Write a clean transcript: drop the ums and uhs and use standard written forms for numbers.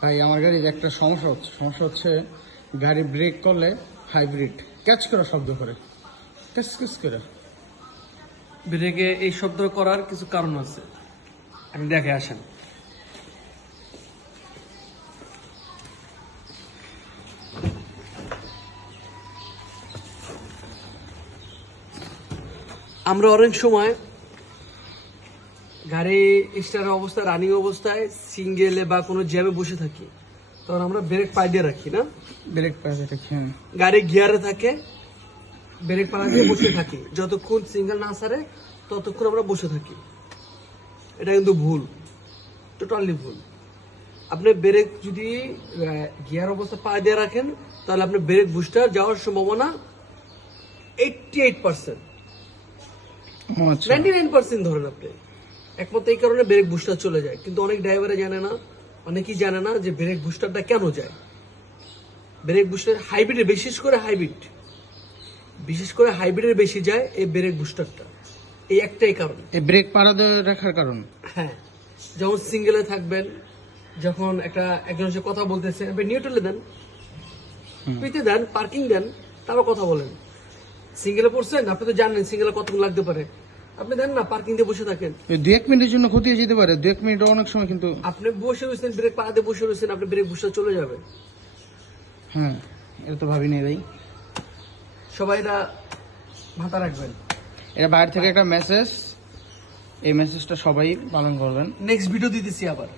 ভাই আমার গাড়ির একটা সমস্যা হচ্ছে গাড়ি ব্রেক করলে হাইব্রিড ক্যাচ করে শব্দ করে, ক্যাচ ক্যাচ করে। ব্রেকে এই শব্দ করার কিছু কারণ আছে, আমি দেখে আসেন। আমরা অনেক সময় গাড়ি স্টার্ট অবস্থায়, রানিং অবস্থায় সিঙ্গেলে বা কোনো জ্যামে বসে থাকি, তখন আমরা ব্রেক পাই দিয়ে রাখি না, ব্রেক পায়ে রাখি, হ্যাঁ। গাড়ি গিয়ারে থাকে, ব্রেক পাড়া দিয়ে বসে থাকি, যতক্ষণ সিঙ্গেল না সারে ততক্ষণ আমরা বসে থাকি। এটা কিন্তু ভুল, টোটালি ভুল। আপনি ব্রেক যদি গিয়ার অবস্থা পা দিয়ে রাখেন, তাহলে আপনার ব্রেক বুস্টার যাওয়ার সম্ভাবনা 88%, আচ্ছা 99% ধরেন আপনি। একমাত্র এই কারণে ব্রেক বুস্টার চলে যায়, কিন্তু অনেক ড্রাইভারে জানে না, অনেকেই জানে না যে ব্রেক বুস্টারটা কেন যায়। ব্রেক বুস্টার হাইব্রিডে, বিশেষ করে হাইব্রিডের বেশি যায় এই ব্রেক বুস্টারটা, এই একটাই কারণ। এই ব্রেক পাড়া দিয়ে রাখার কারণ। হ্যাঁ, যখন সিঙ্গেলে থাকবেন, যখন একজনের সাথে কথা বলতেছে, আপনি নিউট্রালে দেন, পিতে দেন, পার্কিং দেন, তারপর কথা বলেন। সিঙ্গেলে পড়ছেন, আপনি তো জানেন সিঙ্গেলে কতক্ষণ লাগতে পারে, আপনি দেন না, পার্কিং দিয়ে বসে থাকেন। 2-1 মিনিটের জন্য ক্ষতি হয়ে যেতে পারে, 2-1 মিনিট অনেক সময়, কিন্তু আপনি বসে রয়েছেন, ব্রেক পা দিয়ে বসে রয়েছেন, আপনি ব্রেক বুস্টার চলে যাবে। হ্যাঁ, এটা তো ভাবিনি ভাই। সবাই এটা মাথা রাখবেন। এটা বাইরে থেকে একটা মেসেজ, এই মেসেজটা সবাই পালন করবেন। নেক্সট ভিডিও দিতেছি আবার।